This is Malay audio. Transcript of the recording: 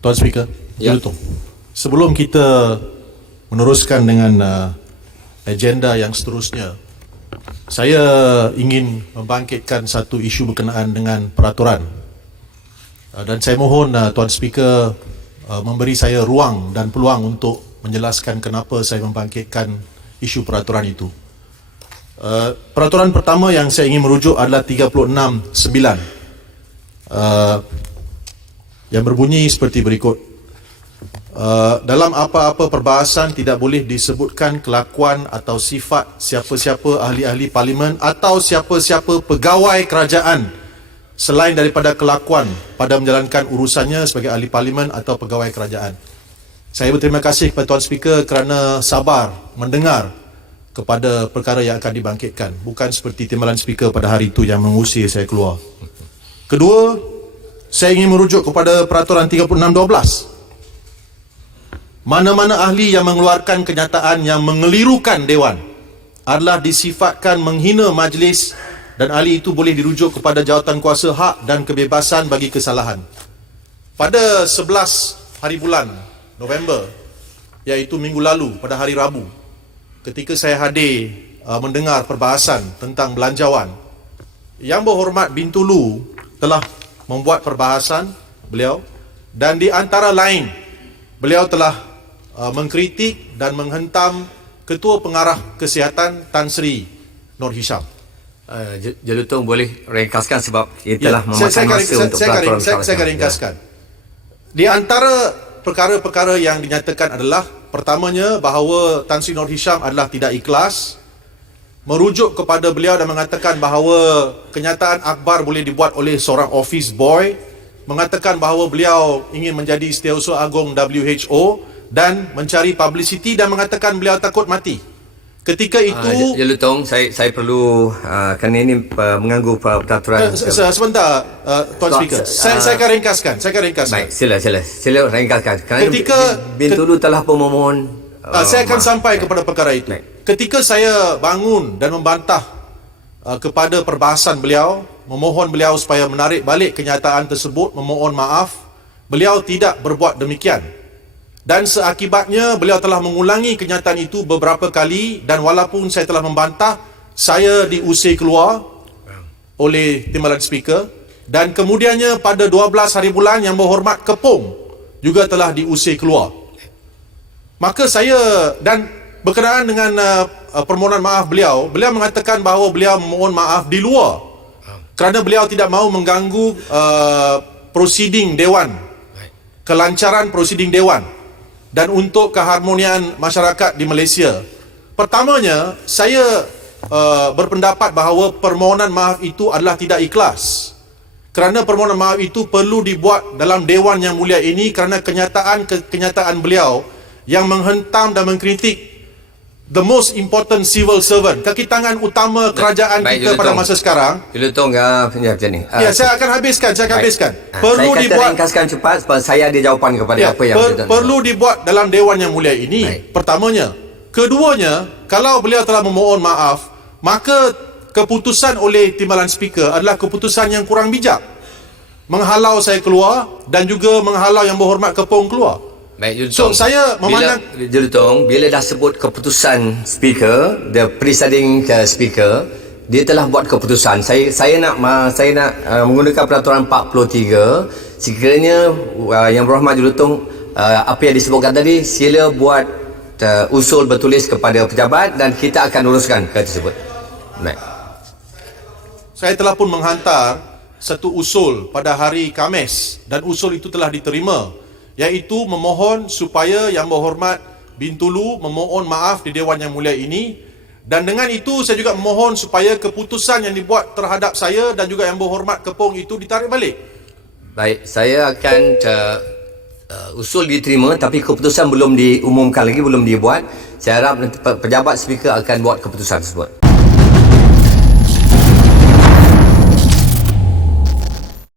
Tuan Speaker, Ya. sebelum kita meneruskan dengan agenda yang seterusnya, saya ingin membangkitkan satu isu berkenaan dengan peraturan. Dan saya mohon Tuan Speaker memberi saya ruang dan peluang untuk menjelaskan kenapa saya membangkitkan isu peraturan itu. Peraturan pertama yang saya ingin merujuk adalah 36(9) yang berbunyi seperti berikut. Dalam apa-apa perbahasan tidak boleh disebutkan kelakuan atau sifat siapa-siapa ahli-ahli parlimen atau siapa-siapa pegawai kerajaan selain daripada kelakuan pada menjalankan urusannya sebagai ahli parlimen atau pegawai kerajaan. Saya berterima kasih kepada Tuan Speaker kerana sabar mendengar kepada perkara yang akan dibangkitkan, bukan seperti timbalan Speaker pada hari itu yang mengusir saya keluar. Kedua, saya ingin merujuk kepada peraturan 36(12). Mana-mana ahli yang mengeluarkan kenyataan yang mengelirukan Dewan adalah disifatkan menghina majlis dan ahli itu boleh dirujuk kepada jawatankuasa hak dan kebebasan bagi kesalahan. Pada 11 hari bulan November, iaitu minggu lalu pada hari Rabu, ketika saya hadir mendengar perbahasan tentang belanjawan, Yang Berhormat Bintulu telah membuat perbahasan beliau, dan di antara lain beliau telah mengkritik dan menghentam Ketua Pengarah Kesihatan Tan Sri Nur Hisham. Jelutong boleh ringkaskan sebab ia telah memakan masa untuk peraturan. Saya akan ringkaskan. Di antara perkara-perkara yang dinyatakan adalah, pertamanya bahawa Tan Sri Nur Hisham adalah tidak ikhlas, merujuk kepada beliau dan mengatakan bahawa kenyataan akhbar boleh dibuat oleh seorang office boy, mengatakan bahawa beliau ingin menjadi Setiausaha Agong WHO dan mencari publicity dan mengatakan beliau takut mati. Ketika itu Jelutong, saya perlu kerana ini mengganggu peraturan. Sebentar Tuan Speaker, saya akan ringkaskan. Baik, sila ringkaskan. Kerana Ketika Bintulu telah pun memohon. saya akan sampai kepada perkara itu. Ketika saya bangun dan membantah kepada perbahasan beliau, memohon beliau supaya menarik balik kenyataan tersebut, memohon maaf, beliau tidak berbuat demikian. Dan seakibatnya beliau telah mengulangi kenyataan itu beberapa kali, dan walaupun saya telah membantah, saya diusir keluar oleh timbalan Speaker, dan kemudiannya pada 12 hari bulan Yang Berhormat Kepong juga telah diusir keluar. Maka saya, dan berkenaan dengan permohonan maaf beliau mengatakan bahawa beliau memohon maaf di luar kerana beliau tidak mahu mengganggu prosiding Dewan, kelancaran prosiding Dewan dan untuk keharmonian masyarakat di Malaysia. Pertamanya, saya berpendapat bahawa permohonan maaf itu adalah tidak ikhlas, kerana permohonan maaf itu perlu dibuat dalam Dewan yang mulia ini kerana kenyataan beliau yang menghentam dan mengkritik the most important civil servant, kaki tangan utama kerajaan kita pada masa sekarang. Jelutong, macam ni. Saya akan habiskan. Perlu dibuat, ringkaskan cepat sebab saya ada jawapan kepada apa yang perlu dibuat dalam Dewan yang mulia ini. Pertamanya. Keduanya, kalau beliau telah memohon maaf, maka keputusan oleh timbalan Speaker adalah keputusan yang kurang bijak, menghalau saya keluar dan juga menghalau Yang Berhormat Kepong keluar. Baik, Jelutong. So saya memandang Jelutong, bila dah sebut keputusan Speaker, the presiding Speaker, dia telah buat keputusan. Saya nak menggunakan peraturan 43. Sekiranya Yang Berhormat Jelutong, apa yang disebutkan tadi, sila buat usul bertulis kepada pejabat dan kita akan uruskan ke tersebut. Baik. saya telah pun menghantar satu usul pada hari Khamis dan usul itu telah diterima, iaitu memohon supaya Yang Berhormat Bintulu memohon maaf di Dewan Yang Mulia ini, dan dengan itu saya juga memohon supaya keputusan yang dibuat terhadap saya dan juga Yang Berhormat Kepong itu ditarik balik. Baik, saya akan usul diterima tapi keputusan belum diumumkan lagi, belum dibuat. Saya harap pejabat Speaker akan buat keputusan tersebut.